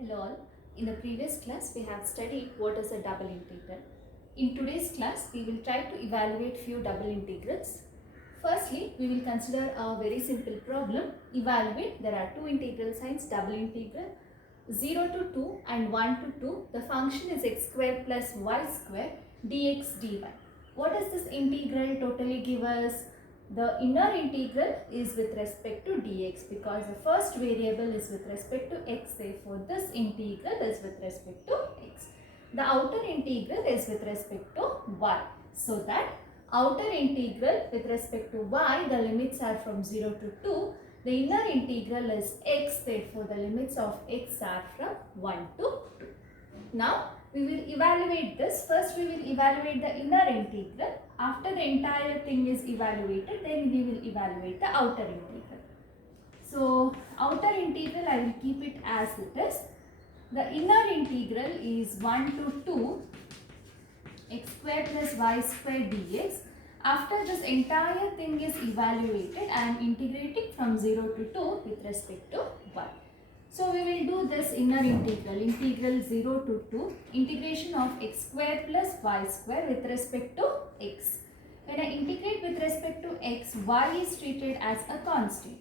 Hello all. In the previous class we have studied what is a double integral. In today's class we will try to evaluate few double integrals. Firstly, we will consider a very simple problem. Evaluate, there are two integral signs, double integral 0 to 2 and 1 to 2. The function is x square plus y square dx dy. What does this integral totally give us? The inner integral is with respect to dx because the first variable is with respect to x, therefore this integral is with respect to x. The outer integral is with respect to y. So that outer integral with respect to y, the limits are from 0 to 2. The inner integral is x, therefore the limits of x are from 1 to 2. Now we will evaluate this. First we will evaluate the inner integral. After the entire thing is evaluated, then we will evaluate the outer integral. So outer integral I will keep it as it is. The inner integral is 1 to 2 x square plus y square dx. After this entire thing is evaluated, I am integrating from 0 to 2 with respect to y. So we will do this inner integral 0 to 2, integration of x square plus y square with respect to x. When I integrate with respect to x, y is treated as a constant.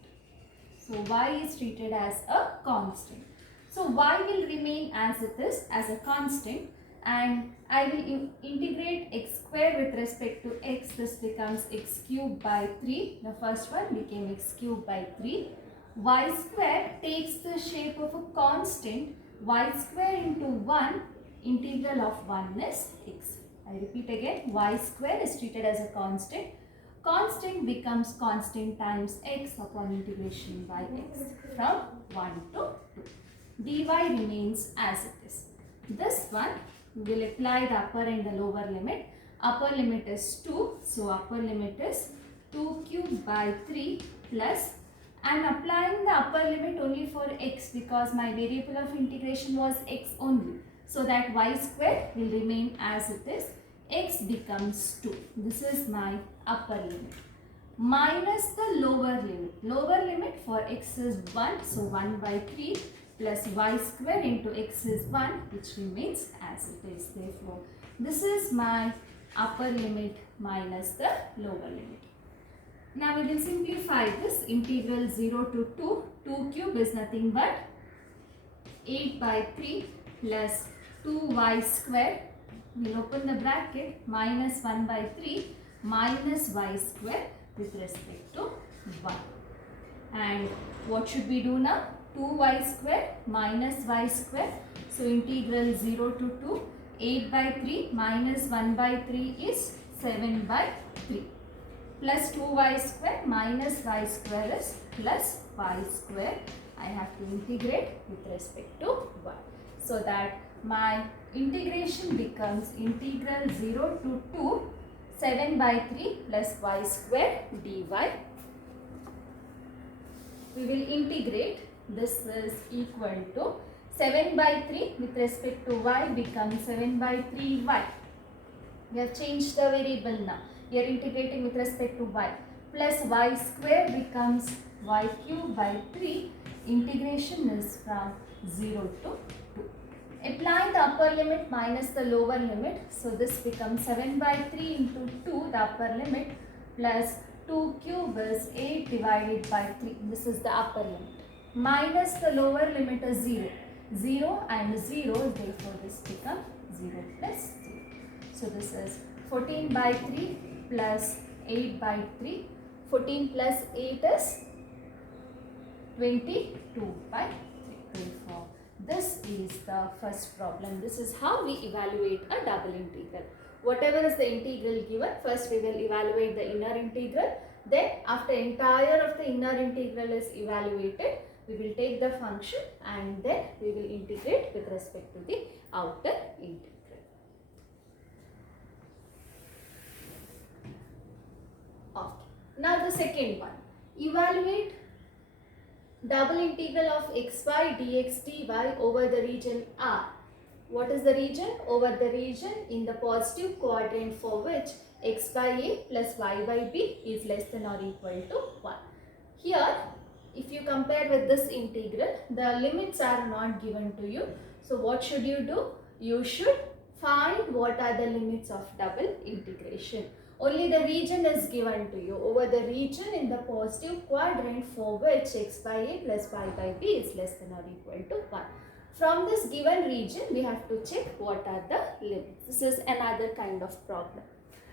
So y is treated as a constant. So y will remain as it is, as a constant, and I will integrate x square with respect to x. This becomes x cube by 3. The first one became x cube by 3. Y square takes the shape of a constant. Y square into 1, integral of 1 is x. I repeat again, y square is treated as a constant. Constant becomes constant times x upon integration by x from 1 to 2. dy remains as it is. This one we will apply the upper and the lower limit. Upper limit is 2, so upper limit is 2 cube by 3 plus, I am applying the upper limit only for x because my variable of integration was x only. So that y square will remain as it is. X becomes 2. This is my upper limit. Minus the lower limit. Lower limit for x is 1. So 1 by 3 plus y square into x is 1, which remains as it is. Therefore, this is my upper limit minus the lower limit. Now we will simplify this. Integral 0 to 2. 2 cube is nothing but 8 by 3 plus 2y square. We will open the bracket, minus 1 by 3 minus y square with respect to 1. And what should we do now? 2y square minus y square. So integral 0 to 2. 8 by 3 minus 1 by 3 is 7 by 3. Plus 2y square minus y square is plus y square. I have to integrate with respect to y. So that my integration becomes integral 0 to 2, 7 by 3 plus y square dy. We will integrate. This is equal to 7 by 3 with respect to y becomes 7 by 3y. We have changed the variable now. We are integrating with respect to y. Plus y square becomes y cube by 3. Integration is from 0 to 2. Apply the upper limit minus the lower limit. So this becomes 7 by 3 into 2, the upper limit, plus 2 cube is 8 divided by 3. This is the upper limit. Minus the lower limit is 0. 0 and 0, therefore this becomes 0 plus 0. So this is 14 by 3 plus 8 by 3. 14 plus 8 is 22 by 3. Therefore, this is the first problem. This is how we evaluate a double integral. Whatever is the integral given, first we will evaluate the inner integral. Then after entire of the inner integral is evaluated, we will take the function and then we will integrate with respect to the outer integral. Okay. Now the second one. Evaluate double integral of xy dx dy over the region R. What is the region? Over the region in the positive quadrant for which x by a plus y by b is less than or equal to 1. Here if you compare with this integral, the limits are not given to you. So what should you do? You should find what are the limits of double integration. Only the region is given to you. Over the region in the positive quadrant for which x by a plus y by b is less than or equal to 1. From this given region, we have to check what are the limits. This is another kind of problem.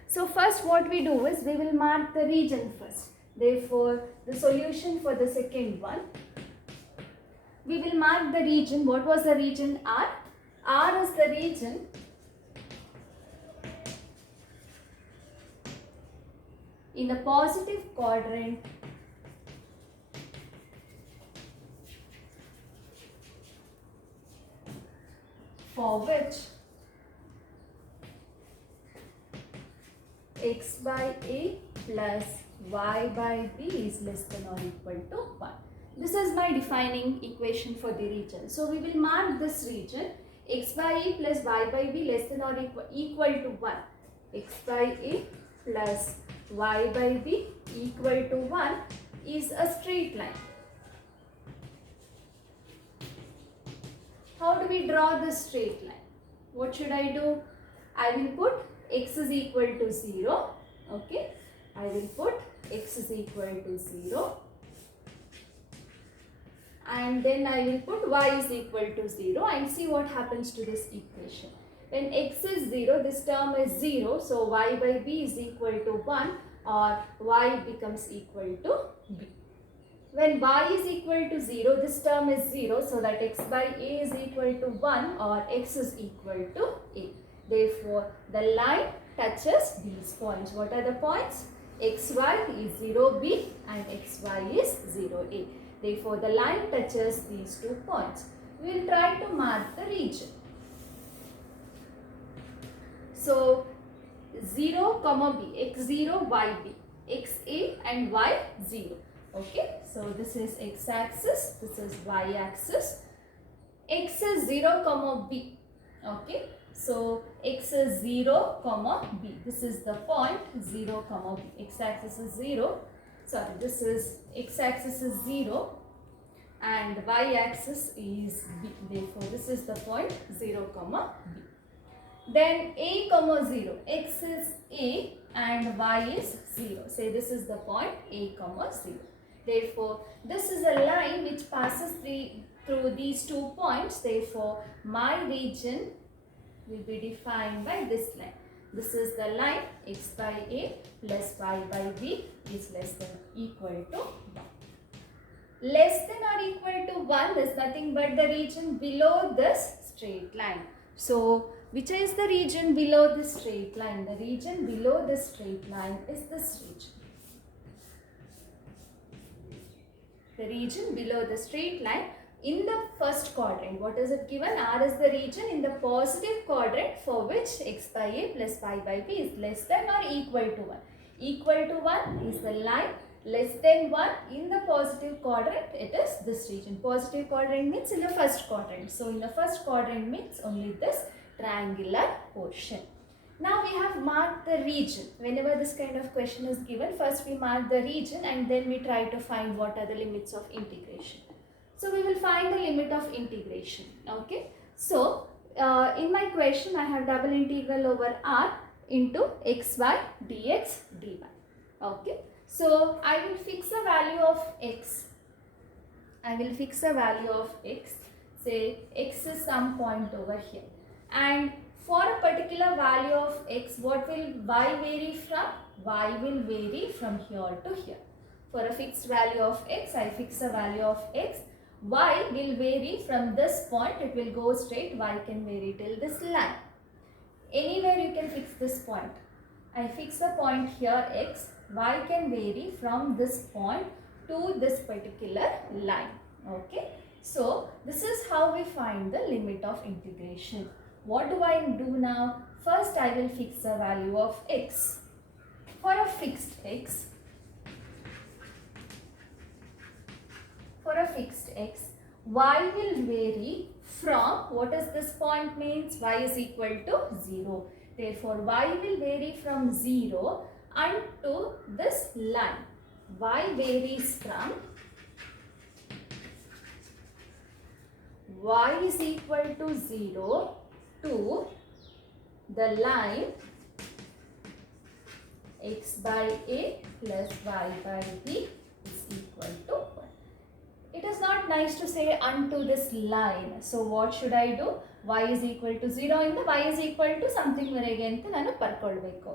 So first what we do is we will mark the region first. Therefore, the solution for the second one, we will mark the region. What was the region? R. R is the region in the positive quadrant for which x by a plus y by b is less than or equal to 1. This is my defining equation for the region. So we will mark this region x by a plus y by b less than or equal to 1. X by a plus y by b equal to 1 is a straight line. How do we draw this straight line? What should I do? I will put x is equal to 0. Okay. I will put x is equal to 0. And then I will put y is equal to 0 and see what happens to this equation. When x is 0, this term is 0. So y by b is equal to 1 or y becomes equal to b. When y is equal to 0, this term is 0. So that x by a is equal to 1 or x is equal to a. Therefore, the line touches these points. What are the points? xy is 0b and xy is 0a. Therefore, the line touches these 2 points. We will try to mark the region. So, 0, b, x0, yb, xa and y0. Okay, so this is x-axis, this is y-axis. X is 0, b. Okay, so x is 0, b. This is the point 0, b. X-axis is 0. Sorry, this is x-axis is 0 and y-axis is b. Therefore, this is the point 0, b. Then a, 0. X is a and y is 0. Say this is the point a, 0. Therefore, this is a line which passes through these 2 points. Therefore, my region will be defined by this line. This is the line x by a plus y by b is less than or equal to 1. Less than or equal to 1 is nothing but the region below this straight line. So, which is the region below this straight line? The region below this straight line is this region. The region below the straight line in the first quadrant. What is it given? R is the region in the positive quadrant for which x by a plus y by b is less than or equal to 1. Equal to 1 is the line. Less than 1 in the positive quadrant, it is this region. Positive quadrant means in the first quadrant. So, in the first quadrant means only this triangular portion. Now, we have marked the region. Whenever this kind of question is given, first we mark the region and then we try to find what are the limits of integration. So, we will find the limit of integration. Okay. So, in my question, I have double integral over r into xy dx dy. Okay. So, I will fix a value of x. I will fix a value of x. Say x is some point over here. And for a particular value of x, what will y vary from? Y will vary from here to here. For a fixed value of x, I fix a value of x. Y will vary from this point. It will go straight. Y can vary till this line. Anywhere you can fix this point. I fix a point here x. Y can vary from this point to this particular line. Okay. So, this is how we find the limit of integration. What do I do now? First, I will fix a value of x. For a fixed x, y will vary from, what does this point means? Y is equal to 0. Therefore, y will vary from 0 unto this line. Y varies from y is equal to 0 to the line x by a plus y by b is equal to 1. It is not nice to say unto this line. So what should I do? Y is equal to 0 ಇಂದ y is equal to something ವರೆಗೆ ಅಂತ ನಾನು ಬರ್ಕೊಳ್ಬೇಕು.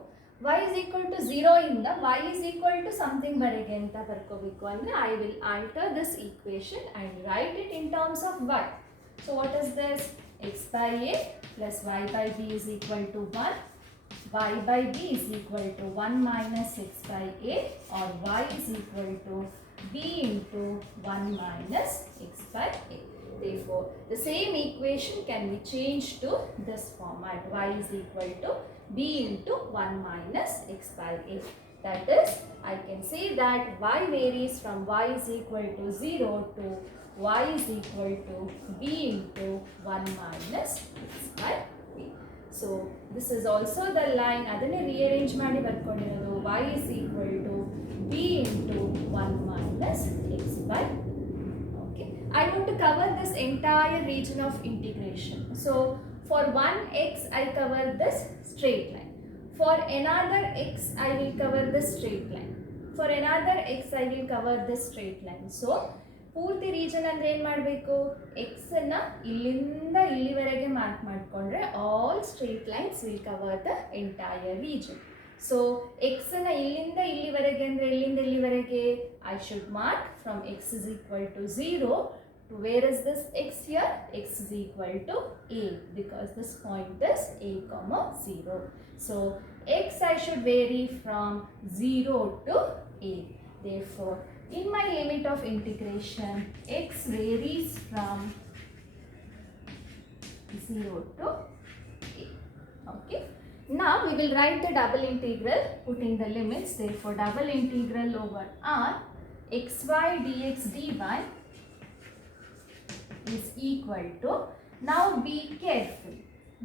Y is equal to 0 ಇಂದ y is equal to something ವರೆಗೆ ಅಂತ ಬರ್ಕೋಬೇಕು ಅಂದ್ರೆ I will alter this equation and write it in terms of y. So what is this? X by a plus y by b is equal to 1. Y by b is equal to 1 minus x by a, or y is equal to b into 1 minus x by a. Therefore, the same equation can be changed to this format. Y is equal to b into 1 minus x by a. That is, I can say that y varies from y is equal to 0 to y is equal to b into 1 minus x by b. So, this is also the line. Adanne rearrange ಮಾಡಿ ಬರ್ಕೊಂಡಿರೋದು. Y is equal to b into 1 minus x by. Okay. I want to cover this entire region of integration. So, for one x I cover this straight line. For another x I will cover this straight line. For another x I will cover this straight line. So, ಪೂರ್ತಿ region ಅಂದ್ರೆ ಏನು ಮಾಡಬೇಕು? X ಅನ್ನ ಇಲ್ಲಿಂದ ಇಲ್ಲಿವರೆಗೆ mark ಮಾಡಿಕೊಂಡ್ರೆ all straight lines will cover the entire region. So X ಅನ್ನ ಇಲ್ಲಿಂದ ಇಲ್ಲಿವರೆಗೆ ಅಂದ್ರೆ ಇಲ್ಲಿಂದ ಇಲ್ಲಿವರೆಗೆ I should mark from X is equal to 0 to where is this x here? X is equal to a because this point is a comma 0. So x I should vary from 0 to a. Therefore, in my limit of integration, x varies from 0 to a. Okay. Now we will write the double integral putting the limits. Therefore, double integral over r xy dx dy is equal to, now be careful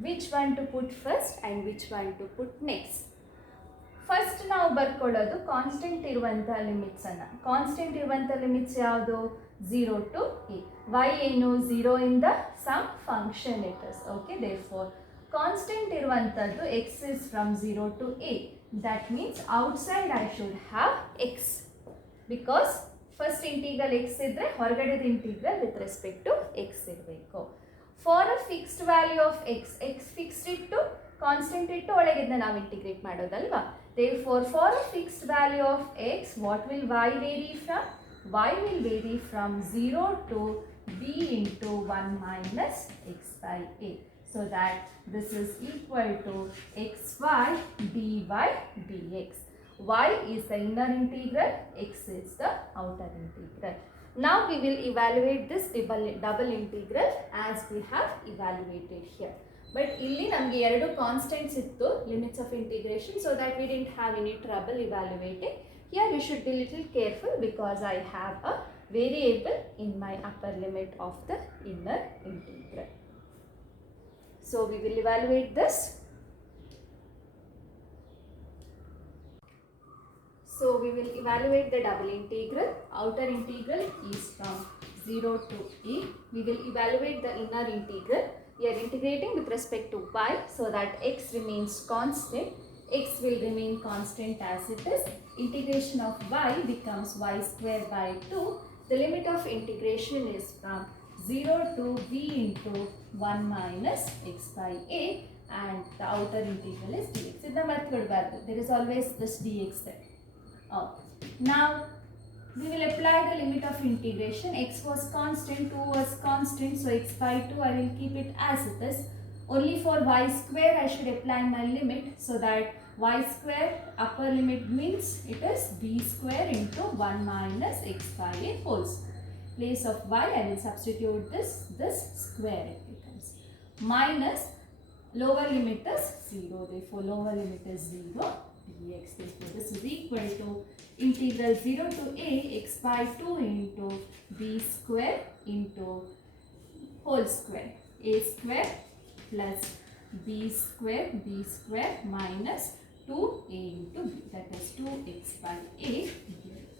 which one to put first and which one to put next. First ನಾವು ಬರ್ಕೊಳ್ಳೋದು constant ಇರುವಂಥ limits ಅನ್ನ. Constant ಇರುವಂಥ limits ಯಾವುದು? 0 to a. y ಏನು? 0 ಇಂದ some function it is. Okay, therefore constant ಇರುವಂಥದ್ದು x is from 0 to a. That means outside I should have x because first integral x ಇದ್ರೆ ಹೊರಗಡೆದ integral with respect to x ಇರಬೇಕು. For a fixed value of x fixed ಇಟ್ಟು constant ಇಟ್ಟು ಒಳಗಿಂದ ನಾವು integrate ಮಾಡೋದಲ್ವಾ. Therefore, for a fixed value of x, what will y vary from? Y will vary from 0 to b into 1 minus x by a. So that this is equal to xy dy dx. Y is the inner integral, x is the outer integral. Now we will evaluate this double integral as we have evaluated here. But ಇಲ್ಲಿ ನಮಗೆ ಎರಡು constants ಇತ್ತು limits of integration, so that we didn't have any trouble evaluating. Here you should be little careful because I have a variable in my upper limit of the inner integral. So we will evaluate this. So we will evaluate the double integral. Outer integral is from 0 to a. We will evaluate the inner integral. We are integrating with respect to y so that x remains constant. X will remain constant as it is. Integration of y becomes y square by 2. The limit of integration is from 0 to b into 1 minus x by a, and the outer integral is dx. There is always this dx there. Now we will apply the limit of integration. X was constant, 2 was constant, so x by 2 I will keep it as it is. Only for y square I should apply my limit, so that y square upper limit means it is b square into 1 minus x by a whole square. Place of y I will substitute this square, it becomes minus lower limit is 0, therefore lower limit is 0 dx. Therefore this is equal to integral 0 to a x by 2 into b square into whole square, a square plus b square minus 2a into b, that is 2x by a dx.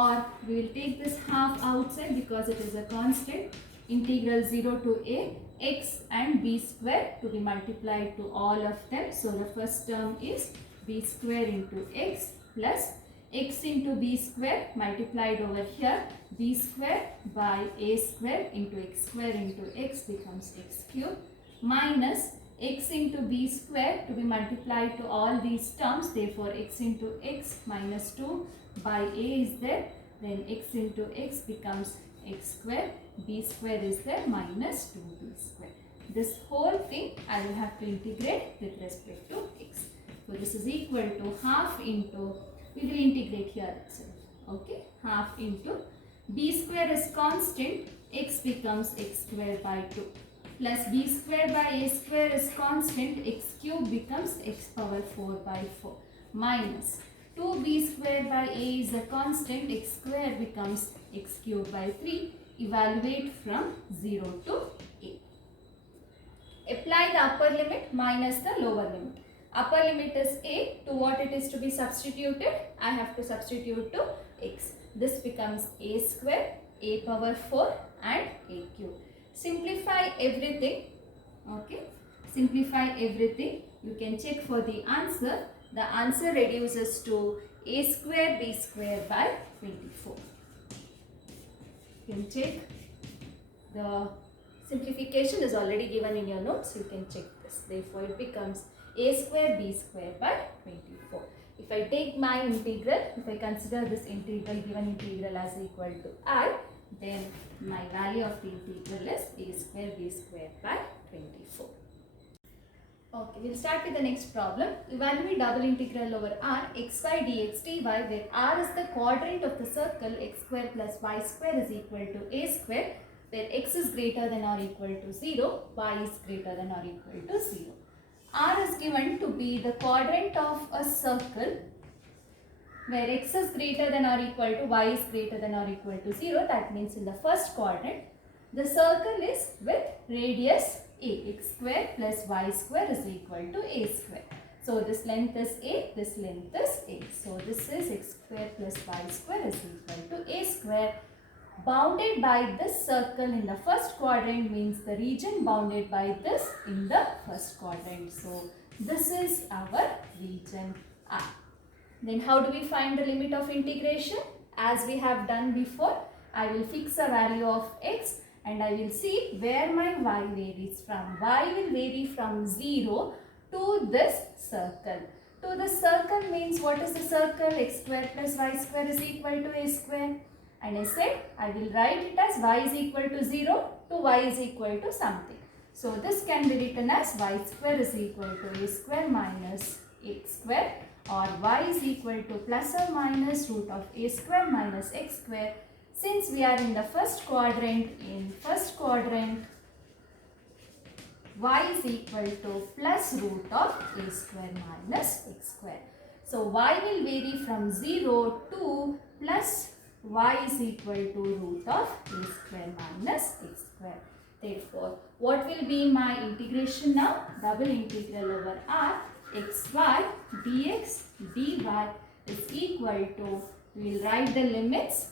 Or we will take this half outside because it is a constant. integral 0 to a x and b square to be multiplied to all of them. So the first term is b square into x plus x into b square multiplied over here, b square by a square into x becomes x cube, minus x into b square to be multiplied to all these terms, therefore x into x minus 2 by a is there, then x into x becomes x square, b square is there, minus 2b square. This whole thing I will have to integrate with respect to x. So this is equal to half into, we will integrate here itself, okay, half into b square is constant, x becomes x square by 2, plus b square by a square is constant, x cube becomes x power 4 by 4, minus 2b square by a is a constant, x square becomes x cube by 3. Evaluate from 0 to a. Apply the upper limit minus the lower limit. Upper limit is a, to what it is to be substituted? I have to substitute to x. This becomes a square, a power 4 and a cube. Simplify everything, okay? Simplify everything. You can check for the answer. The answer reduces to a square b square by 24. You can check. The simplification is already given in your notes. You can check this. Therefore, it becomes a square b square by 24. If I take my integral, if I consider this integral, given integral as equal to I, then my value of the integral is a square b square by 24. Okay, we'll start with the next problem. Evaluate double integral over r x y dx dy, where r is the quadrant of the circle x square plus y square is equal to a square, where x is greater than or equal to 0, y is greater than or equal to 0. R is given to be the quadrant of a circle where x is greater than or equal to, y is greater than or equal to 0. That means in the first quadrant, the circle is with radius a, x square plus y square is equal to a square. So this length is a, this length is a. So this is x square plus y square is equal to a square. Bounded by this circle in the first quadrant means the region bounded by this in the first quadrant. So this is our region R. Then how do we find the limit of integration? As we have done before, I will fix a value of x and I will see where my y varies from. Y will vary from 0 to this circle. To the circle means, what is the circle? X square plus y square is equal to a square. And I said I will write it as y is equal to 0 to y is equal to something. So this can be written as y square is equal to a square minus x square, or y is equal to plus or minus root of a square minus x square. Since we are in the first quadrant, y is equal to plus root of a square minus x square. So y will vary from 0 to plus y is equal to root of a square minus x square. Therefore, what will be my integration now? Double integral over r xy dx dy is equal to, we will write the limits,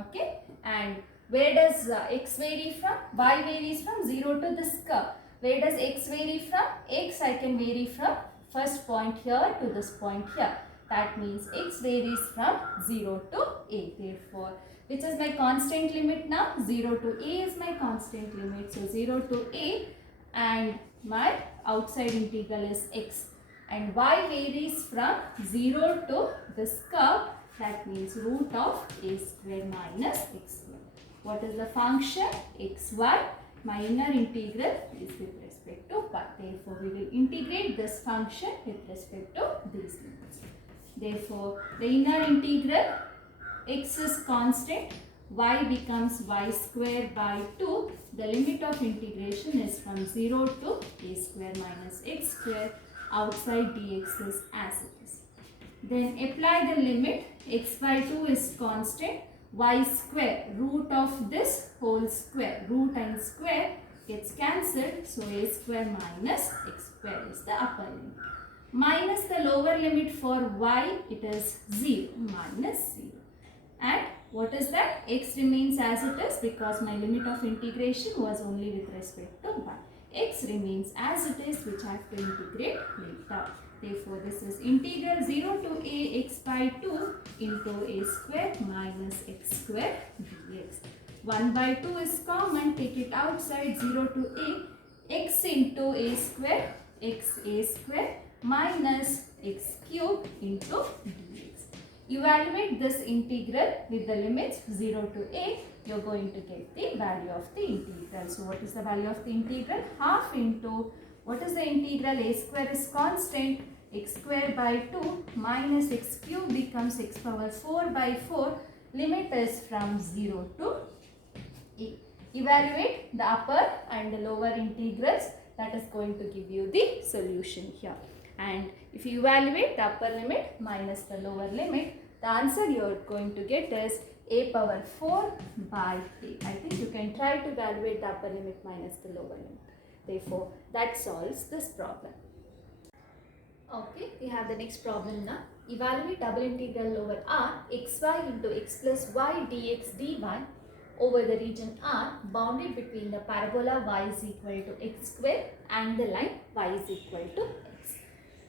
okay, and where does x vary from? Y varies from 0 to this curve. Where does x vary from? X I can vary from first point here to this point here. That means x varies from 0 to a. Therefore, which is my constant limit now? 0 to a is my constant limit. So 0 to a, and my outside integral is x. And y varies from 0 to this curve. That means root of a square minus x square. What is the function? xy. My inner integral is with respect to y. Therefore, we will integrate this function with respect to these limits. Therefore, the inner integral, x is constant, y becomes y square by 2. The limit of integration is from 0 to a square minus x square. Outside dx is as it is. Then apply the limit. X by 2 is constant, y square, root of this whole square, root and square gets cancelled. So a square minus x square is the upper limit. Minus the lower limit for y, it is 0, minus 0. And What is that? X remains as it is because my limit of integration was only with respect to y. X remains as it is, which I have to integrate later. Therefore, this is integral 0 to a x by 2 into a square minus x square dx. 1 by 2 is common, take it outside. 0 to a, x into a square minus x cube into dx. Evaluate this integral with the limits 0 to a. You are going to get the value of the integral. So, what is the value of the integral? Half into, what is the integral? A square is constant, x square by 2 minus x cube becomes x power 4 by 4. Limit is from 0 to a. Evaluate the upper and the lower integrals. That is going to give you the solution here. And if you evaluate the upper limit minus the lower limit, the answer you are going to get is a power 4 by a. I think you can try to evaluate the upper limit minus the lower limit. Therefore, that solves this problem. Okay, we have the next problem now. Evaluate double integral over R xy into x plus y dx dy over the region R bounded between the parabola y is equal to x square and the line y is equal to x.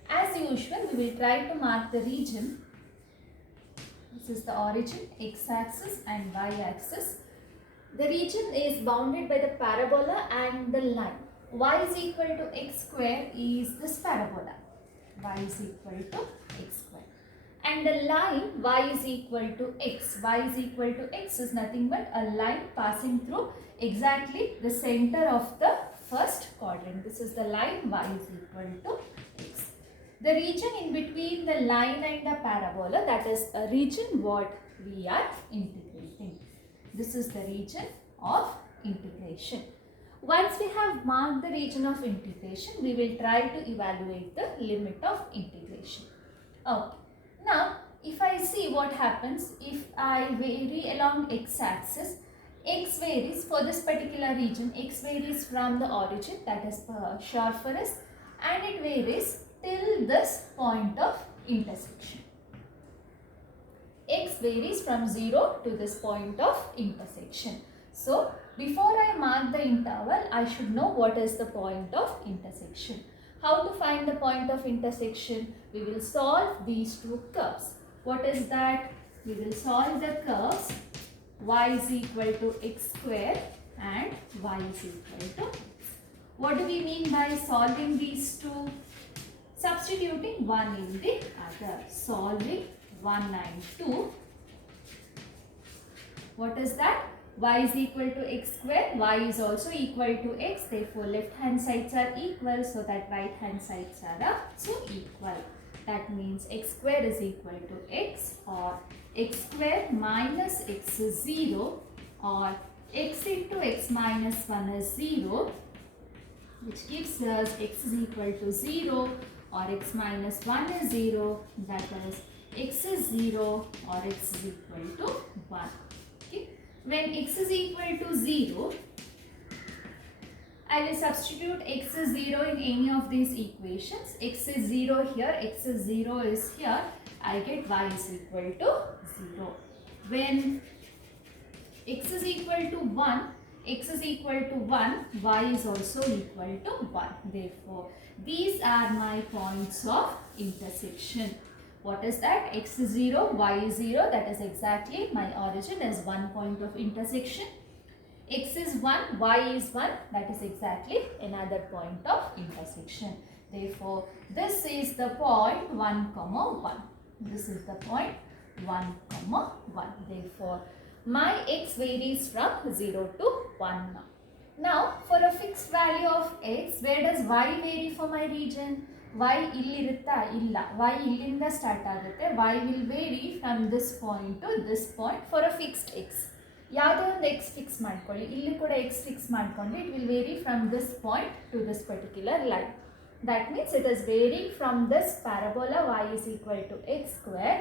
As usual, we will try to mark the region. This is the origin, x-axis and y-axis. The region is bounded by the parabola and the line. Y is equal to x square is this parabola. Y is equal to x square. And the line y is equal to x. Y is equal to x is nothing but a line passing through exactly the center of the first quadrant. This is the line y is equal to x. The region in between the line and the parabola, that is a region what we are integrating. This is the region of integration. Once we have marked the region of integration, we will try to evaluate the limit of integration. Okay. Now, if I see what happens if I vary along x-axis, x varies for this particular region, x varies from the origin, that is sure for us, and it varies till this point of intersection. X varies from 0 to this point of intersection. So, before I mark the interval, I should know what is the point of intersection. How to find the point of intersection? We will solve these two curves. What is that? We will solve the curves y is equal to x square and y is equal to x. What do we mean by solving these two? Substituting one in the other. Solving 1 and 2. What is that? Y is equal to x square. Y is also equal to x. Therefore, left hand sides are equal, so that right hand sides are also equal. That means x square is equal to x, or x square minus x is 0, or x into x minus 1 is 0, which gives us x is equal to 0, or x minus 1 is 0, that is x is 0 or x is equal to 1. Okay. When x is equal to 0, I will substitute x is 0 in any of these equations. X is 0 here, x is 0 is here. I get y is equal to 0. When x is equal to 1, x is equal to 1, y is also equal to 1. Therefore, these are my points of intersection. What is that? X is 0, y is 0. That is exactly my origin as one point of intersection. X is 1, y is 1. That is exactly another point of intersection. Therefore, this is the point 1, 1. This is the point 1, 1. Therefore, my x varies from 0 to 1 now. Now, for a fixed value of x, where does y vary for my region? Y illirutta illa. Y illinda start agutte. Y will vary from this point to this point for a fixed x. ಯಾವುದೇ ಒಂದು x fix ಮಾಡ್ಕೊಳ್ಳಿ, ಇಲ್ಲಿ ಕೂಡ x fix ಮಾಡ್ಕೊಂಡು it will vary from this point to this particular line. That means it is varying from this parabola y is equal to x square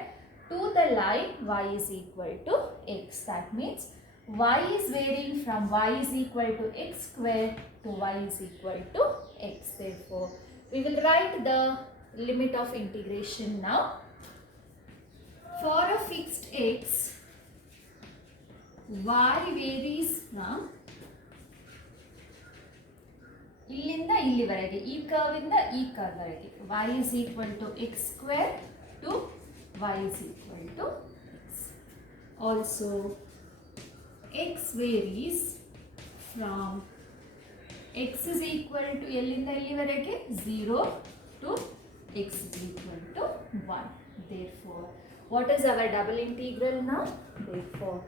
to the line y is equal to x. That means y is varying from y is equal to x square to y is equal to x. Therefore, we will write the limit of integration now. For a fixed x, y varies from ಇಲ್ಲಿಂದ ಇಲ್ಲಿವರೆಗೆ ಈ curve ಇಂದ ಈ curve ವರೆಗೆ y is equal to x square to y is equal to x. Also x varies from x is equal to ಎಲ್ಲಿಂದ ಇಲ್ಲಿವರೆಗೆ 0 to x is equal to 1. Therefore, what is our double integral now? Therefore,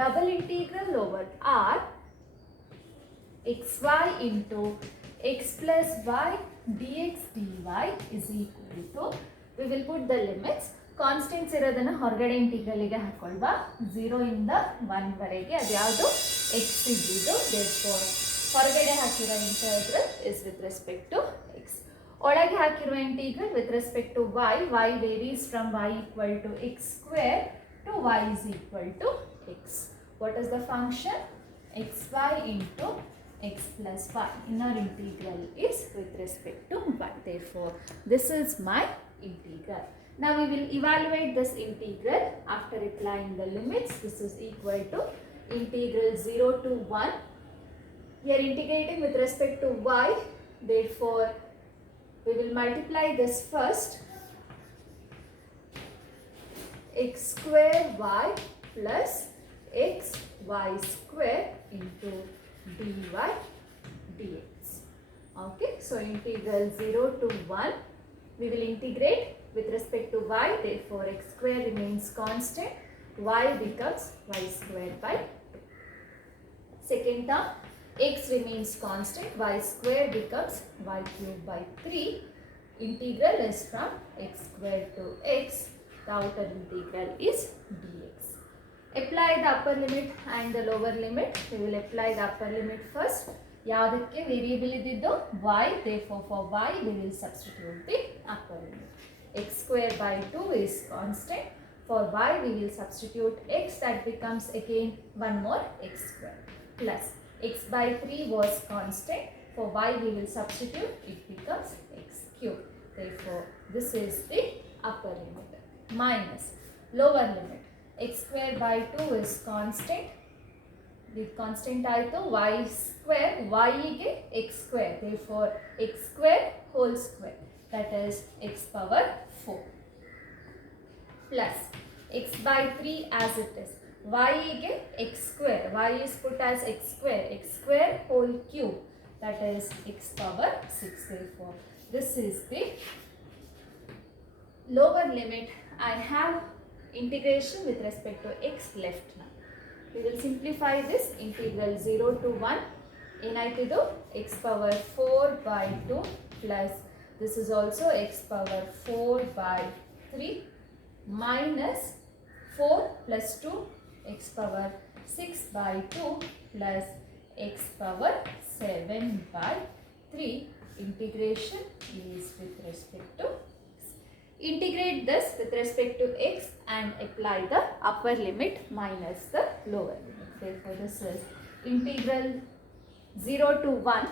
double integral over r xy into x plus y dx dy is equal to, we will put the limits, constants ಇರೋದನ್ನು ಹೊರಗಡೆ ಇಂಟಿಗ್ರಲಿಗೆ ಹಾಕೊಳ್ವಾ, 0 ಇಂದ 1 ವರೆಗೆ ಅದ್ಯಾವುದು x ಇದ್ದಿದ್ದು, therefore ಹೊರಗಡೆ ಹಾಕಿರೋ integral is with respect to x. ಒಳಗೆ ಹಾಕಿರುವ integral with respect to y varies from y equal to x square to y is equal to x. What is the function? xy into x plus y. Inner integral is with respect to y. Therefore, this is my integral. Now we will evaluate this integral after applying the limits. This is equal to integral 0 to 1. We are integrating with respect to y. Therefore, we will multiply this first. X square y plus x y square into dy dx. Okay, so integral 0 to 1, we will integrate with respect to y, therefore x square remains constant, y becomes y square by 2. Second term, x remains constant, y square becomes y cube by 3. Integral is from x square to x, the outer integral is dx. Apply the upper limit and the lower limit. We will apply the upper limit first. ಯಾವುದಕ್ಕೆ variable ಇದ್ದಿದ್ದು y, therefore for y we will substitute the upper limit. X square by 2 is constant. For y we will substitute x, that becomes again one more x square, plus x by 3 was constant. For y we will substitute, it becomes x cube. Therefore, this is the upper limit, minus lower limit. X square by 2 is constant. The constant ಆಯಿತು y square, y ಗೆ x square, therefore x square whole square, that is x power 4, plus x by 3 as it is, y ಗೆ x square, y is put as x square whole cube, that is x power 6. Therefore, this is the lower limit. I have integration with respect to x left now. We will simplify this. Integral 0 to 1, ಏನಾಯ್ತಿದು x power 4 by 2 plus this is also x power 4 by 3 minus 4 plus 2 x power 6 by 2 plus x power 7 by 3. Integration is with respect to x. Integrate this with respect to x and apply the upper limit minus the lower limit. Therefore, this is integral 0 to 1.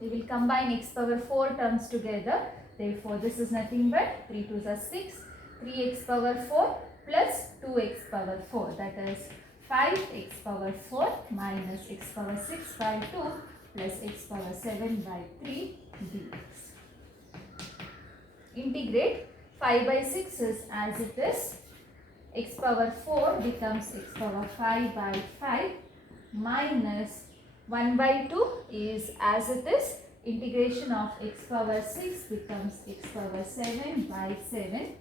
We will combine x power 4 terms together. Therefore, this is nothing but 3 2s are 6, 3x power 4 plus 2x power 4, that is 5x power 4 minus x power 6 by 2 plus x power 7 by 3 dx. Integrate 5 by 6 is as it is, x power 4 becomes x power 5 by 5 minus 1 by 2 is as it is, integration of x power 6 becomes x power 7 by 7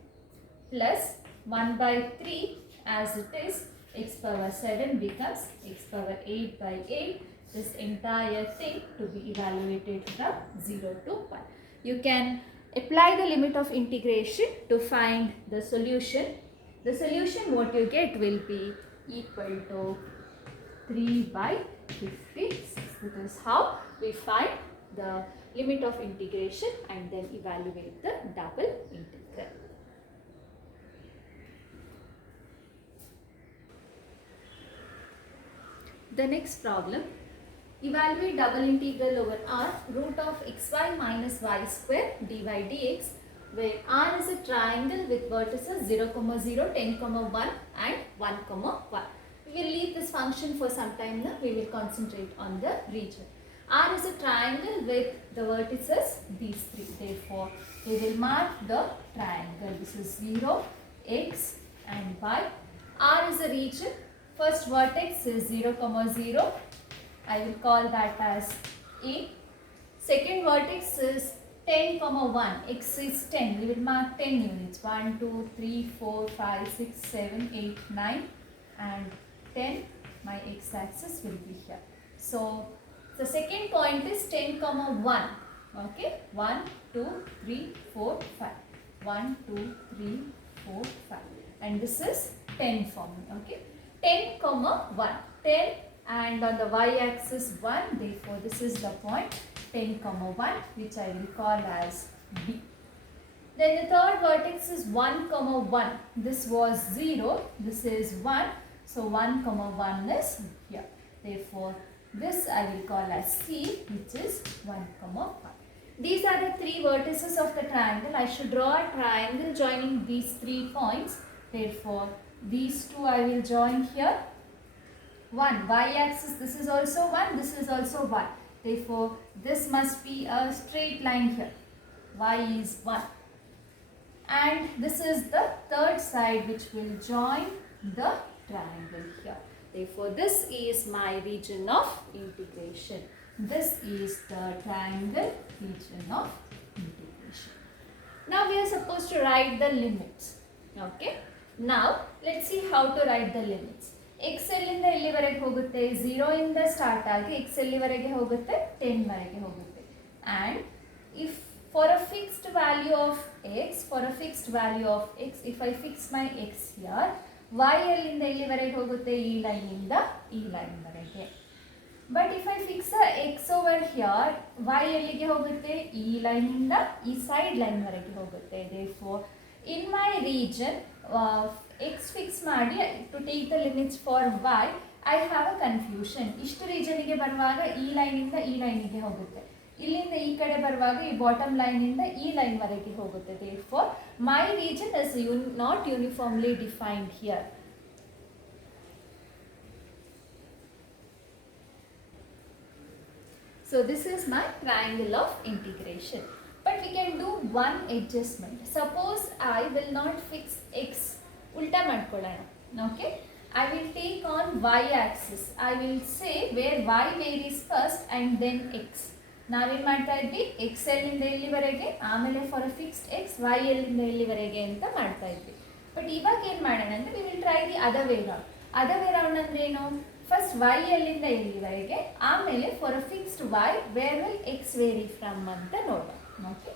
plus 1 by 3 as it is, x power 7 becomes x power 8 by 8. This entire thing to be evaluated from 0 to 1. You can apply the limit of integration to find the solution. The solution what you get will be equal to 3 by 56. This is how we find the limit of integration and then evaluate the double integral. The next problem, evaluate double integral over r root of xy minus y square dy dx, where r is a triangle with vertices 0, 0, 10, 1 and 1, 1. We will leave this function for some time now. We will concentrate on the region. R is a triangle with the vertices these three. Therefore, we will mark the triangle. This is 0, x and y. R is a region. First vertex is 0, 0. I will call that as A. Second vertex is 10, 1. X is 10. We will mark 10 units. 1, 2, 3, 4, 5, 6, 7, 8, 9 and 10. My x-axis will be here. So, the second point is 10, 1. Okay. 1, 2, 3, 4, 5. 1, 2, 3, 4, 5. And this is 10 for me. Okay. 10, 1. 10 and on the y-axis 1. Therefore, this is the point 10, 1 which I will call as B. Then the third vertex is 1, 1. This was 0. This is 1. So, 1, 1 is here. Therefore, this I will call as C, which is 1, 5. These are the three vertices of the triangle. I should draw a triangle joining these 3 points. Therefore, these two I will join here. 1, y-axis, this is also 1, this is also 1. Therefore, this must be a straight line here. Y is 1. And this is the third side which will join the triangle here. Therefore, this is my region of integration. This is the triangle region of integration. Now, we are supposed to write the limits. Okay. Now, let's see how to write the limits. x ಎಲ್ಲಿಂದ ಎಲ್ಲಿವರೆಗೆ ಹೋಗುತ್ತೆ 0 ಇಂದ start ಆಗಿ x ಎಲ್ಲಿವರೆಗೆ ಹೋಗುತ್ತೆ 10 ವರೆಗೆ ಹೋಗುತ್ತೆ. And if for a fixed value of x, if I fix my x here, y ಎಲ್ಲಿಂದ ಎಲ್ಲಿವರೆಗೆ ಹೋಗುತ್ತೆ ಈ ಲೈನ್ ಇಂದ ಈ ಲೈನ್ ವರೆಗೆ. But if I fix a x over here, y ಎಲ್ಲಿಗೆ ಹೋಗುತ್ತೆ ಈ ಲೈನ್ ಇಂದ ಈ ಸೈಡ್ ಲೈನ್ ವರೆಗೆ ಹೋಗುತ್ತೆ. Therefore, in my region, x fix ಮಾಡಿ to take the limits for y, I have a confusion. ಇಷ್ಟು ರೀಜನ್ಗೆ ಬರುವಾಗ ಈ ಲೈನಿಂದ ಈ ಲೈನಿಗೆ ಹೋಗುತ್ತೆ, ಇಲ್ಲಿಂದ ಈ ಕಡೆ ಬರುವಾಗ ಈ ಬಾಟಮ್ ಲೈನಿಂದ ಈ ಲೈನ್ ವರೆಗೆ ಹೋಗುತ್ತೆ. Therefore, my region is not uniformly defined here. So, this is my triangle of integration. But we can do one adjustment. Suppose I will not fix x, ulta madkolana. Okay, I will take on y axis. I will say where y varies first and then x. ನಾವೇನು ಮಾಡ್ತಾ ಇದ್ವಿ x ಎಲ್ಲಿಂದ ಎಲ್ಲಿವರೆಗೆ, ಆಮೇಲೆ for a fixed x y ಎಲ್ಲಿಂದ ಎಲ್ಲಿವರೆಗೆ ಅಂತ ಮಾಡ್ತಾ ಇದ್ವಿ. ಬಟ್ ಇವಾಗ ಏನು ಮಾಡೋಣ ಅಂದರೆ we will try the other way round. Other way round ಅಂದ್ರೆ ಏನು, ಫಸ್ಟ್ y ಎಲ್ಲಿಂದ ಎಲ್ಲಿವರೆಗೆ, ಆಮೇಲೆ for a fixed y where will x vary from ಅಂತ ನೋಡೋಣ. Okay.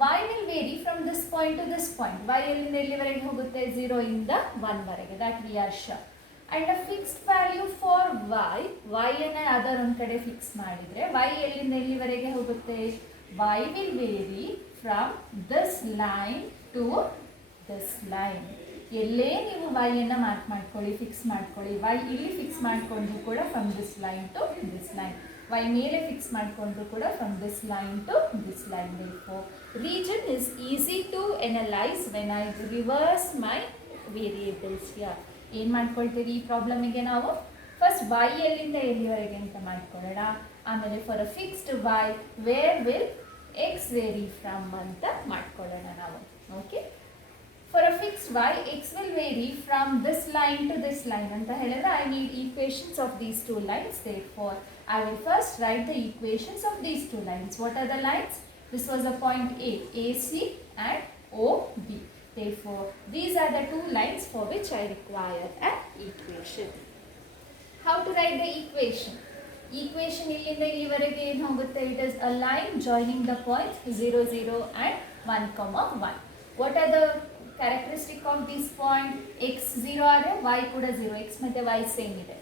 Y will vary from this point to this point. Y ಎಲ್ಲಿಂದ ಎಲ್ಲಿವರೆಗೆ ಹೋಗುತ್ತೆ 0 ಇಂದ 1 ವರೆಗೆ. That we are sure. And a fixed value for y ಅನ್ನ ಅದರ ಒಂದು ಕಡೆ ಫಿಕ್ಸ್ ಮಾಡಿದ್ರೆ y ಎಲ್ಲಿಂದ ಎಲ್ಲಿವರೆಗೆ ಹೋಗುತ್ತೆ, y will vary from this line to this line. ಎಲ್ಲೇ ನೀವು y ಅನ್ನ ಮಾರ್ಕ್ ಮಾಡ್ಕೊಳ್ಳಿ, ಫಿಕ್ಸ್ ಮಾಡ್ಕೊಳ್ಳಿ. y ಇಲ್ಲಿ ಫಿಕ್ಸ್ ಮಾಡಿಕೊಂಡ್ರು ಕೂಡ from this line to this line. y ಮೇಲೆ ಫಿಕ್ಸ್ ಮಾಡಿಕೊಂಡ್ರು ಕೂಡ from this line to this line. Therefore, region is easy to analyze when I reverse my variables here. ಏನು ಮಾಡ್ಕೊಳ್ತೀವಿ ಈ ಪ್ರಾಬ್ಲಮಿಗೆ ನಾವು ಫಸ್ಟ್ y ಎಲ್ಲಿಂದ ಎಲ್ಲಿವರೆಗೆ ಅಂತ ಮಾಡ್ಕೊಳ್ಳೋಣ, ಆಮೇಲೆ for a fixed y where will x vary from ಅಂತ ಮಾಡ್ಕೊಳ್ಳೋಣ ನಾವು. Okay, for a fixed y x will vary from this line to this line ಅಂತ ಹೇಳಿದ್ರೆ I need equations of these two lines. Therefore, I will first write the equations of these two lines. What are the lines? This was a point A, AC and OB. Therefore, these are the two lines for which I require an equation. How to write the equation? Equation illinda illivarege ಏನು ಹೋಗುತ್ತೆ, it is a line joining the points 0, 0 and 1, 1. What are the characteristic of this point? x 0 ಆದರೆ y ಕೂಡ 0, x ಮತ್ತೆ y same ಇದೆ.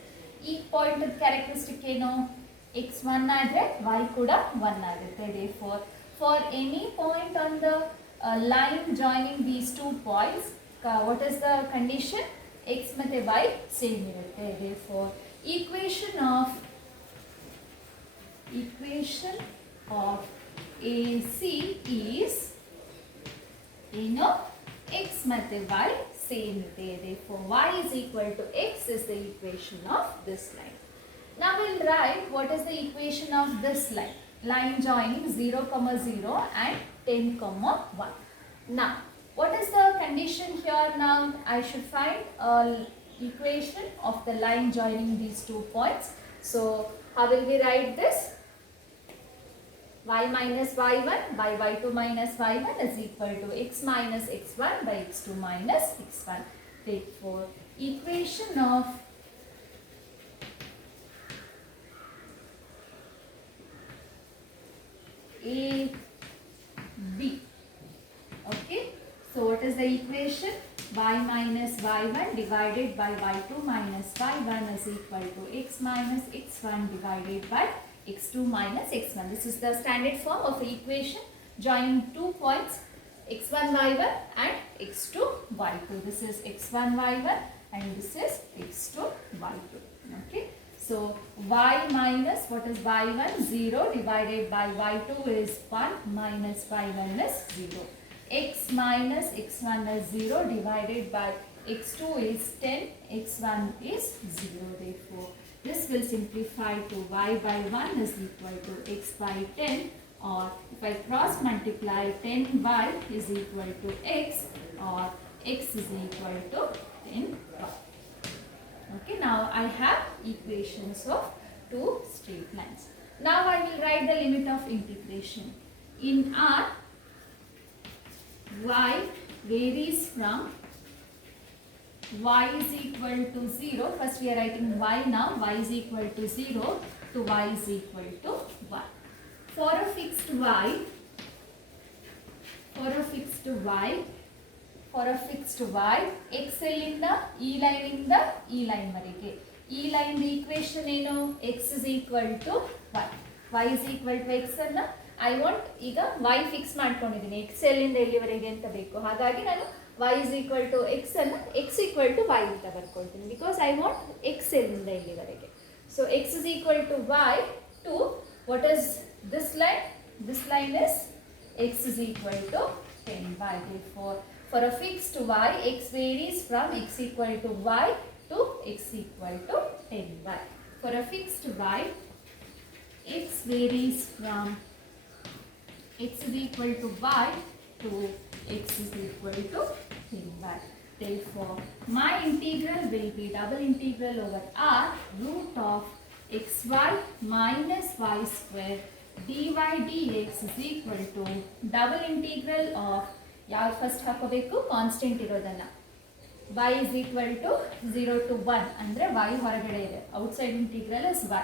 ಈ point characteristic ಏನು, x 1 ಆದರೆ y ಕೂಡ 1 ಆಗುತ್ತೆ. Therefore, for any point on the line joining these two points, what is the condition? X ಮತ್ತೆ y ಸೇಮ್ ಇರುತ್ತೆ. Therefore, equation of AC is ಏನು, x ಮತ್ತೆ y same ಇದೆ. Therefore, y is equal to x is the equation of this line. Now we'll write what is the equation of this line. Line joining 0, 0 and 10, 1. Now, what is the condition here now? I should find an equation of the line joining these 2 points. So, how will we write this? Y minus y1 by y2 minus y1 is equal to x minus x1 by x2 minus x1. Therefore, equation of A, B. Okay. So, what is the equation? Y minus y1 divided by y2 minus y1 is equal to x minus x1 divided by x2 minus x1. This is the standard form of equation joining 2 points x1 y1 and x2 y2. This is x1 y1 and this is x2 y2. Okay. So, y minus, what is y1? 0 divided by y2 is 1 minus y1 is 0. X minus x1 is 0 divided by x2 is 10, x1 is 0. Therefore, this will simplify to y by 1 is equal to x by 10, or if I cross multiply 10y is equal to x, or x is equal to 10y. Okay, now I have equations of 2 straight lines. Now I will write the limit of integration. In R, y varies from y is equal to 0. First we are writing y now. Y is equal to 0 to y is equal to 1. For a fixed y, x ಎಲ್ಲಿಂದ ಈ line ಇಂದ ಈ line ವರೆಗೆ. ಈ line equation ಏನು? x is equal to y. y is equal to x ಅನ್ನ I want ಈಗ y fix ಮಾಡ್ಕೊಂಡಿದ್ದೀನಿ. x ಎಲ್ಲಿಂದ ಎಲ್ಲಿವರೆಗೆ ಅಂತ ಬೇಕು. ಹಾಗಾಗಿ ನಾನು y is equal to x ಅನ್ನು x equal to y ಅಂತ ಬರ್ಕೊಳ್ತೀನಿ. Because I want x ಎಲ್ಲಿಂದ ಎಲ್ಲಿವರೆಗೆ. So x is equal to y to what is this line? This line is x is equal to 10y. Therefore, for a fixed y, x varies from x equal to y to x equal to 10y. For a fixed y, x varies from x is equal to y to x is equal to 10y. Therefore, my integral will be double integral over r root of xy minus y square dy dx is equal to double integral of ಯಾವ first ಹಾಕೋಬೇಕು? Constant ಇರೋದನ್ನ. y is equal to 0 to 1 ಅಂದರೆ y ಹೊರಗಡೆ ಇದೆ. Outside integral is y.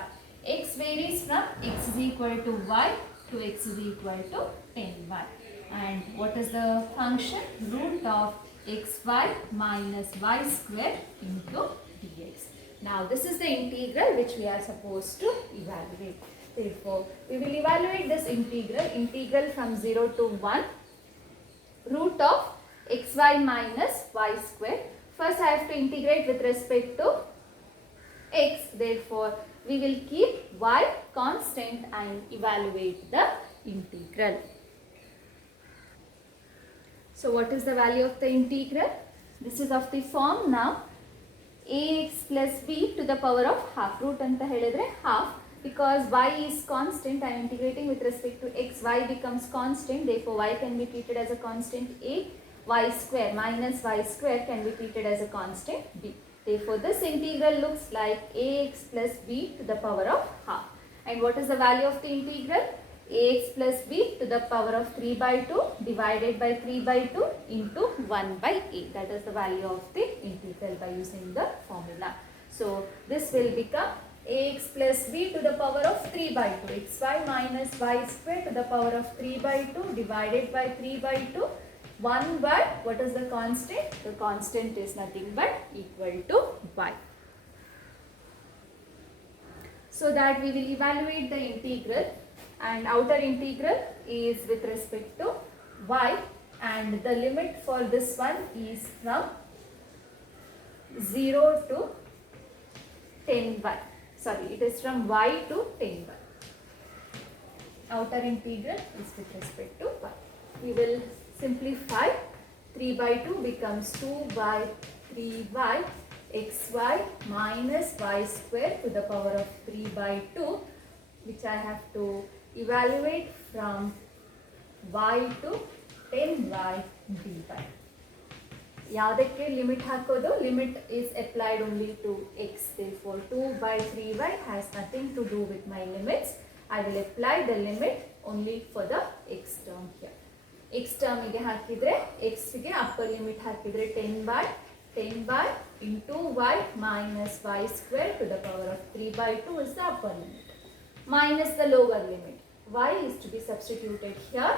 x varies from x is equal to y to x is equal to 10y. And what is the function? Root of xy minus y square into dx. Now this is the integral which we are supposed to evaluate. Therefore, we will evaluate this integral from 0 to 1. Root of xy minus y square. First I have to integrate with respect to x. Therefore, we will keep y constant and evaluate the integral. So, what is the value of the integral? This is of the form now ax plus b to the power of half. Root anta helidre half. Because y is constant, I am integrating with respect to x. Y becomes constant. Therefore, y can be treated as a constant a. Y square minus y square can be treated as a constant b. Therefore, this integral looks like ax plus b to the power of half. And what is the value of the integral? Ax plus b to the power of 3 by 2 divided by 3 by 2 into 1 by a. That is the value of the integral by using the formula. So, this will become ax plus b to the power of 3 by 2. xy minus y square to the power of 3 by 2 divided by 3 by 2. 1 by, what is the constant? The constant is nothing but equal to y. So that we will evaluate the integral, and outer integral is with respect to y, and the limit for this one is from 0 to 10y. Sorry, it is from y to 10y. Outer integral is with respect to y. We will simplify 3 by 2 becomes 2 by 3y xy minus y square to the power of 3 by 2, which I have to evaluate from y to 10y dy. ಯಾವುದಕ್ಕೆ limit ಹಾಕೋದು? Limit is applied only to x. Therefore 2 by 3y has nothing to do with my limits. I will apply the limit only for the x term here. x term ಗೆ ಹಾಕಿದ್ರೆ x ಗೆ upper limit ಹಾಕಿದ್ರೆ 10 by into y minus y square to the power of 3 by 2 is the upper limit minus the lower limit. Y is to be substituted here.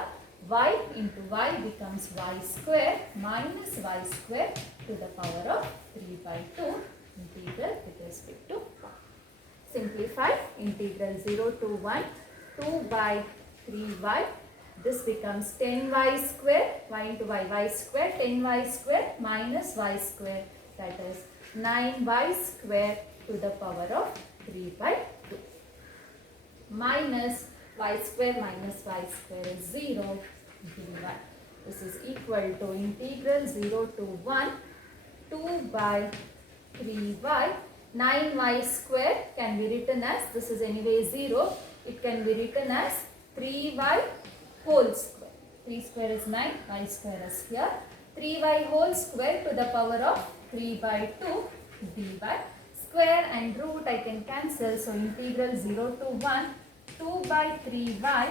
Y into y becomes y square minus y square to the power of 3 by 2 integral with respect to y. Simplify integral 0 to 1 2 by 3y. This becomes 10y square, y into y square, 10y square minus y square, that is 9y square to the power of 3 by 2 minus y square minus y square is 0 dy. This is equal to integral 0 to 1 2 by 3y. 9y square can be written as, this is anyway 0, it can be written as 3y whole square. 3 square is 9, y square is here. 3y whole square to the power of 3 by 2 dy. Square and root I can cancel, so integral 0 to 1 2 by 3y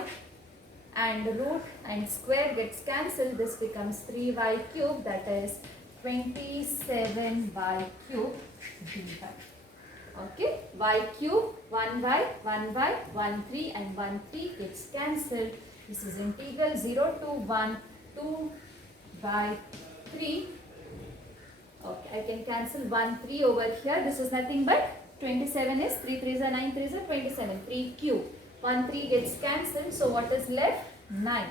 and root and square gets cancelled. This becomes 3y cube, that is 27y cube dy. Okay, y cube 1y 1y 1 3 and 1 3 gets cancelled. This is integral 0 to 1 2 by 3. Okay, I can cancel 1 3 over here. This is nothing but 27 is 3 3s are 9 3s are 27, 3 cube. 1 3 gets cancelled, so what is left? 9.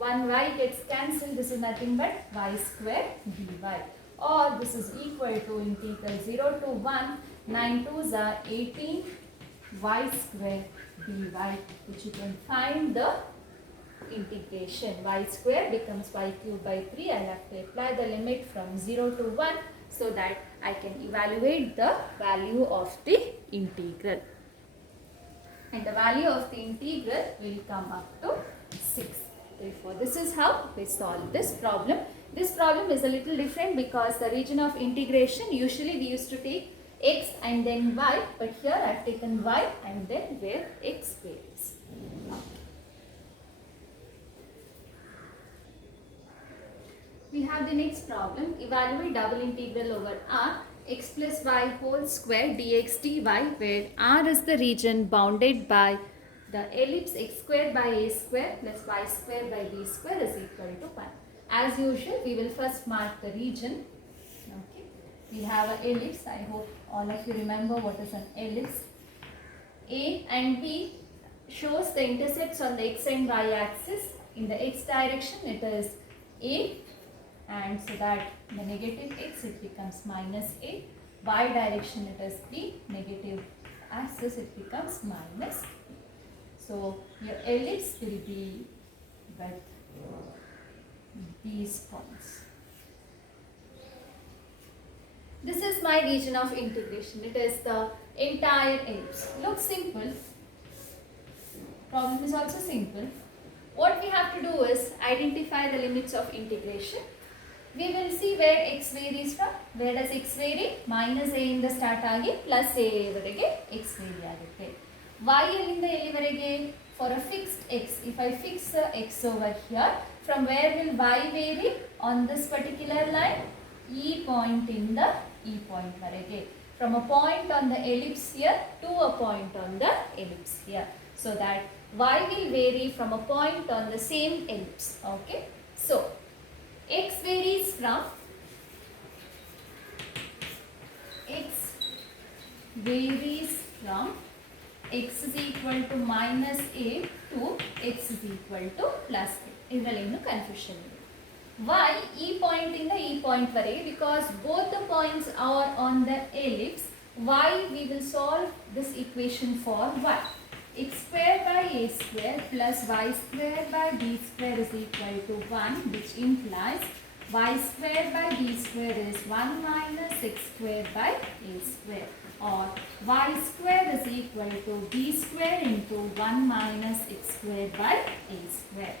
1y gets cancelled, this is nothing but y square dy. Or this is equal to integral 0 to 1 9 2s are 18 y square dy, which you can find the integration. Y square becomes y cube by 3. I have to apply the limit from 0 to 1 so that I can evaluate the value of the integral. And the value of the integral will come up to 6. Therefore, this is how we solve this problem. This problem is a little different because the region of integration, usually we used to take x and then y, but here I have taken y and then where x varies. We have the next problem. Evaluate double integral over R x plus y whole square dx dy, where R is the region bounded by the ellipse x square by a square plus y square by b square is equal to 1. As usual, we will first mark the region. Okay. We have an ellipse. I hope all of you remember what is an ellipse. A and B shows the intercepts on the x and y axis. In the x direction it is A, and so that the negative x it becomes minus A. Y direction it is B, negative axis it becomes minus A. So your ellipse will be with these points. This is my region of integration. It is the entire ellipse. Looks simple. Problem is also simple. What we have to do is identify the limits of integration. We will see where x varies from. Where does x vary? Minus a ಇಂದ start ಆಗಿ plus a ವರೆಗೆ x vary ಆಗುತ್ತೆ. Y ಅಲ್ಲಿಂದ ಎಲ್ಲಿವರೆಗೆ? For a fixed x, if I fix x over here, from where will y vary? On this particular line, E point ಇಂದ E point ವರೆಗೆ. From a point on the ellipse here to a point on the ellipse here. So that y will vary from a point on the same ellipse. Okay. So x varies from x is equal to minus a to x is equal to plus a. ಇದರಲ್ಲಿ confusion ಇದೆ. Y e point ಇಂದ e point ವರೆಗೆ, because both the points are on the ellipse. Y we will solve this equation for y. X square by a square plus y square by b square is equal to 1, which implies y square by b square is 1 minus x square by a square, or y square is equal to b square into 1 minus x square by a square.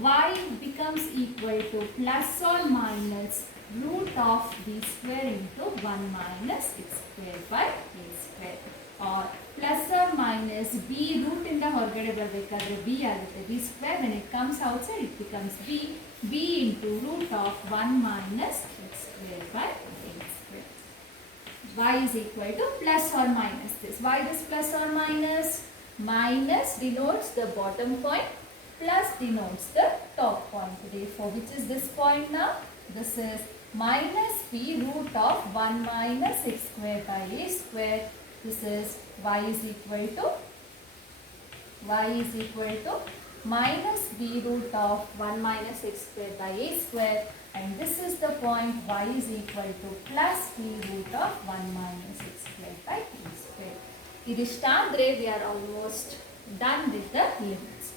Y becomes equal to plus or minus root of b square into 1 minus x square by a square, or plus or minus b root in the ಹೊರಗಡೆ ಬರಬೇಕಾದ್ರೆ b ಆಗುತ್ತೆ b square. When it comes outside it becomes b into root of 1 minus x square by a square. Y is equal to plus or minus this. Why this plus or minus? Minus denotes the bottom point, plus denotes the top point. Therefore, which is this point now? This is minus b root of 1 minus x square by a square. This is y is equal to minus b root of 1 minus x square by a square, and this is the point y is equal to plus b root of 1 minus x square by a square. Idishtandre we are almost done with the limits.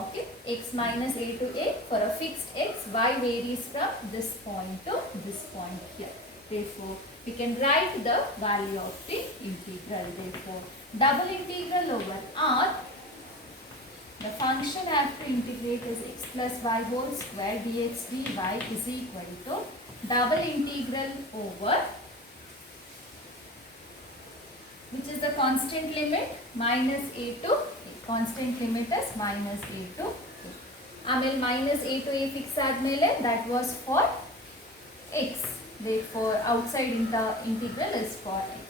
Okay, x minus a to a, for a fixed x, y varies from this point to this point here. Therefore, we can write the value of the integral. Therefore, double integral over R, the function I have to integrate is x plus y whole square dx dy is equal to double integral over, which is the constant limit, minus a to a. Constant limit is minus a to a. ಆಮೇಲೆ minus a to a fix ಆದ್ಮೇಲೆ that was for x. Therefore, outside integral is for x.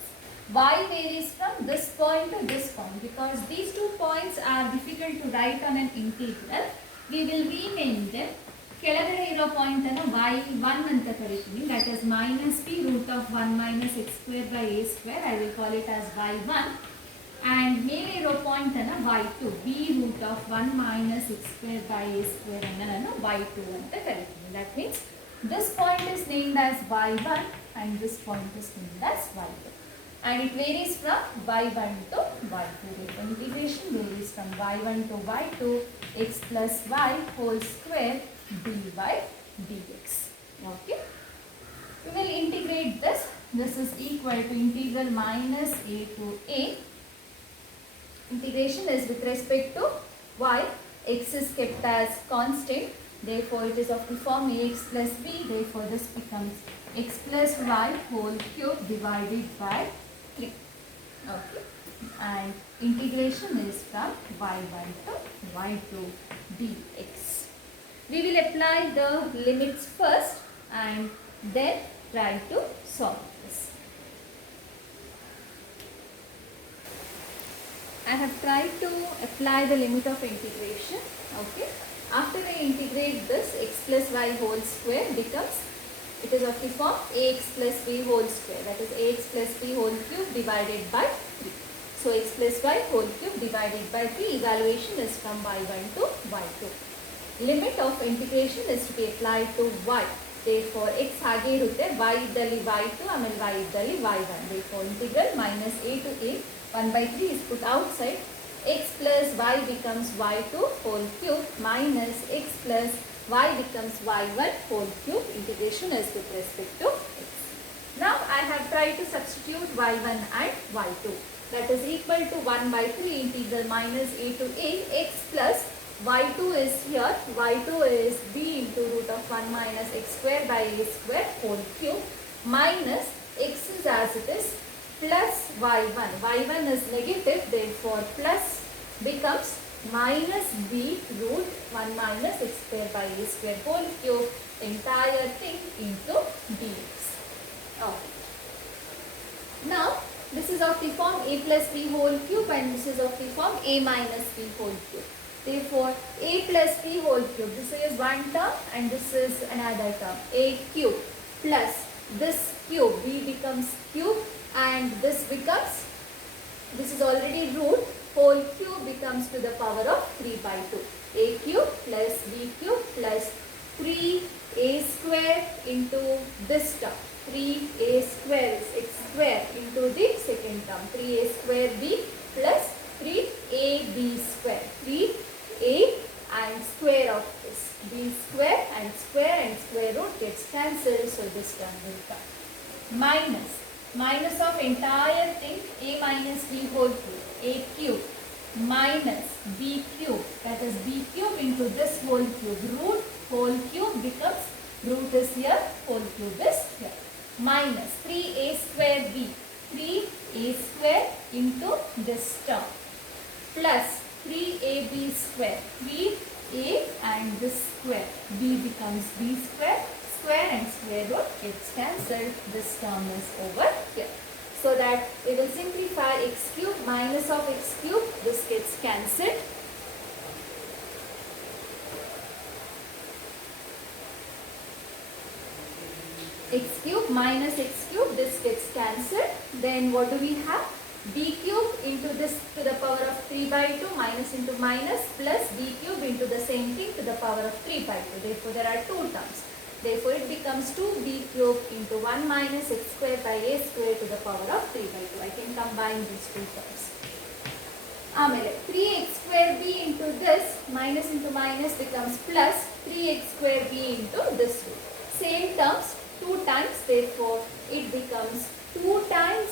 Y varies from this point to this point. Because these two points are difficult to write on an integral, we will rename them. ಕೆಳಗಡೆ ಇರೋ point ಅನ್ನು y1 ಅಂತ ಕರಿತೀನಿ. That is minus b root of 1 minus x square by a square. I will call it as y1. And ಮೇಲೆ ಇರೋ point ಅನ್ನು y2, b root of 1 minus x square by a square ಅನ್ನು ನಾನು y2 ಅಂತ ಕರಿತೀನಿ. That means this point is named as y1 and this point is named as y2. And it varies from y1 to y2. The integration varies from y1 to y2, x plus y whole square dy dx. Okay. We will integrate this. This is equal to integral minus a to a. Integration is with respect to y. X is kept as constant. Therefore, it is of the form ax plus b. Therefore, this becomes x plus y whole cube divided by 3. Okay. And integration is from y1 to y2 dx. We will apply the limits first and then try to solve this. I have tried to apply the limit of integration. Okay. After I integrate this, x plus y whole square becomes, it is of the form ax plus b whole square. That is ax plus b whole cube divided by 3. So, x plus y whole cube divided by 3. Evaluation is from y1 to y2. Limit of integration is to be applied to y. Therefore, x ಹಾಗೆ ಇರುತ್ತೆ, y ಇದ್ದಲ್ಲಿ y2, ಆಮೇಲೆ y ಇದ್ದಲ್ಲಿ y1. Therefore, integral minus a to a, 1 by 3 is put outside. X plus y becomes y2 whole cube minus x plus y becomes y1 whole cube. Integration is with respect to x. Now, I have tried to substitute y1 and y2. That is equal to 1 by 3 integral minus a to a, x plus y2 is here, y2 is b into root of 1 minus x square by a square whole cube minus x is as it is plus y1. y1 is negative, therefore plus becomes minus b root 1 minus x square by a square whole cube, entire thing into dx. Okay. Now, this is of the form a plus b whole cube and this is of the form a minus b whole cube. Therefore, a plus b whole cube, this is one term and this is another term, a cube plus this cube, b becomes cube and this becomes, this is already root, whole cube becomes to the power of 3 by 2. A cube plus b cube plus 3a square into this term. 3a square is x square into the second term. 3a square b plus 3ab square. 3a and square of this. b square and square root this term will come. Minus of entire thing, a minus b whole cube, a cube minus b cube, that is b cube into this whole cube. Root whole cube becomes, root is here, whole cube is here. Minus 3a square b, 3a square into this term, plus 3ab square, 3a and this square, b becomes b square, square and square root gets cancelled, this term is over here. So that we will simplify x cube minus of x cube, this gets cancelled. X cube minus x cube, this gets cancelled. Then what do we have? B cube into this to the power of 3 by 2 minus into minus plus b cube into the same thing to the power of 3 by 2. Therefore, there are two terms. Therefore, it becomes 2b cube into 1 minus x square by a square to the power of 3 by 2. I can combine these two terms. 3x square b into this minus into minus becomes plus 3x square b into this root. Same terms 2 times, therefore it becomes 2 times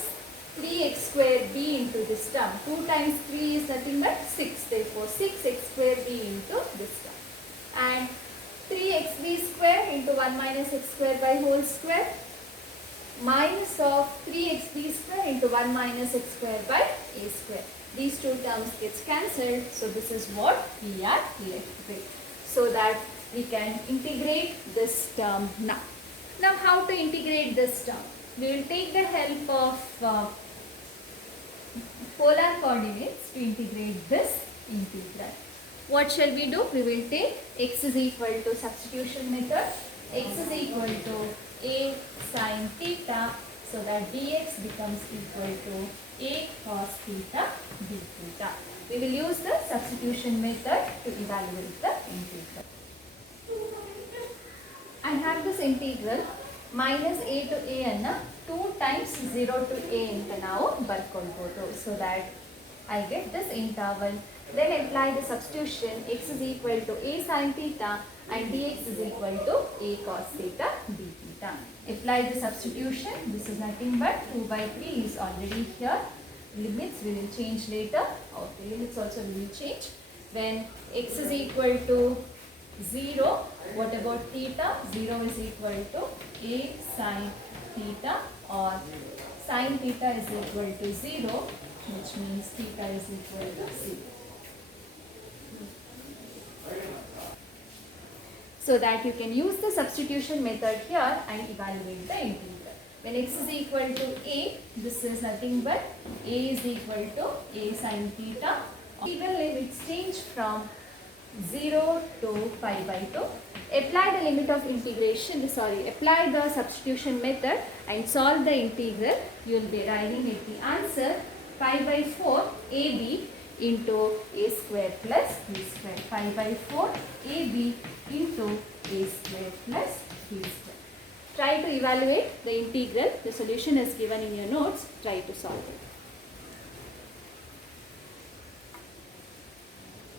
3x square b into this term. 2 times 3 is nothing but 6, therefore 6x square b into this term. And 3xb square into 1 minus x square by whole square minus of 3xb square into 1 minus x square by a square. These two terms gets cancelled, so this is what we are left with. So that we can integrate this term now. Now how to integrate this term? We will take the help of polar coordinates to integrate this integral. What shall we do? We will take x is equal to substitution method. X is equal to a sin theta, so that dx becomes equal to a cos theta d theta. We will use the substitution method to evaluate the integral. I have this integral minus a to a anna 2 times 0 to a into now barkolbodu, so that I get this interval. Then apply the substitution. X is equal to a sin theta and dx is equal to a cos theta d theta. Apply the substitution. This is nothing but 2 by 3 is already here. Limits we will change later. Okay, limits also we will change. When x is equal to 0, what about theta? 0 is equal to a sin theta, or sin theta is equal to 0, which means theta is equal to 0. So that you can use the substitution method here and evaluate the integral. When x is equal to a, this is nothing but a is equal to a sin theta. Even limits change from 0 to pi by 2. Apply the limit of integration, apply the substitution method and solve the integral. You will be arriving at the answer pi by 4 ab into a square plus b square. Pi by 4 ab into a square plus b square. Try to evaluate the integral. The solution is given in your notes. Try to solve it.